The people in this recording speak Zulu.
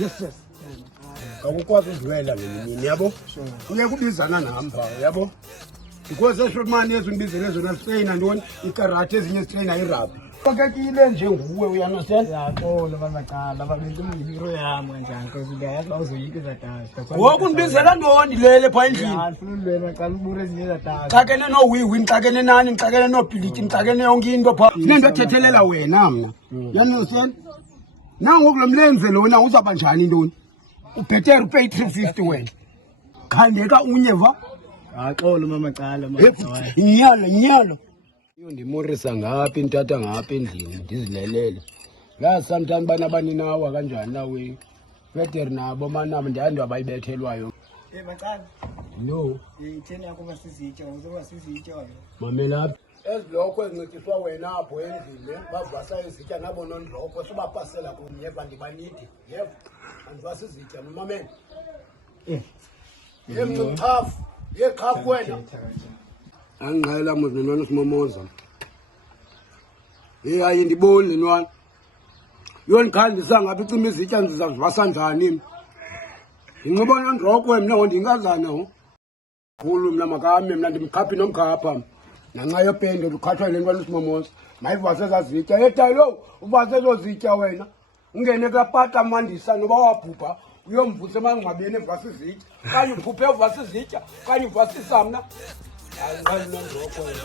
Yes, yes. Awukwazi udlwela ngemini yabo. Uyakubizana nahamba yabo. Because esomani ezindibizele zona strainer ntoni ikarate ezinye strainer irugby. Bakakile nje nguwe uyanasela. Yaxolo bamacala babintu ngibiro yami kanjani because uyayazi awuzoyika izatazi. Ngoku ndibizela ntoni lele pha endlini? Ahlulwe macala ubure ezinye izatazi. Xakene nowiwi, ngixakene nani, ngixakene nobhiliki, ngixakene yonke into pha. Sinento ethethelela wena mna. Uyanasela? Nangoku kulo mlenze lona uzaba njani intoni? Ubhetere upay 350 wena. Khandeka unyeva. Yaxolo mamacala Inyalo. Iyo ndimorisa ngaphi intata ngaphi endlini ndizilelele. La sometimes bana baninawa kanjani nawe. Better nabo manabo ndiyandi abayibethelwayo. macala. No. Itheni yakho basizitsha uzoba sizitsha wena. Mamela ezilokho ezincediswa wena apho endlini bavasa izitya nabo nondloko sibapasela kunye bandibanidi. Yebo. Andivasa izitya mamela. Yemchafu. Yeqhafu wena. Angicela muzi nona simomoza. Hayi ndiboni nwana. Yondikhangisa ngapha icima izitya ndizazivasa njani. Ngicibona ndroko mina ngondingazana ho. Khulu mina makame mina ndimkhaphi nomkhapha. Nanxa yopende ukhathwa le ntwana simomoza. Mayivase zazitya. Etalo uvase zozitya wena. Ungene kapata mandisa noba wabhubha uyomvusa emangcwabeni evasa izitya. Kanye uphuphe uvasa izitya, kanye uvasa isamna. Hayi ngqali nondroko wena.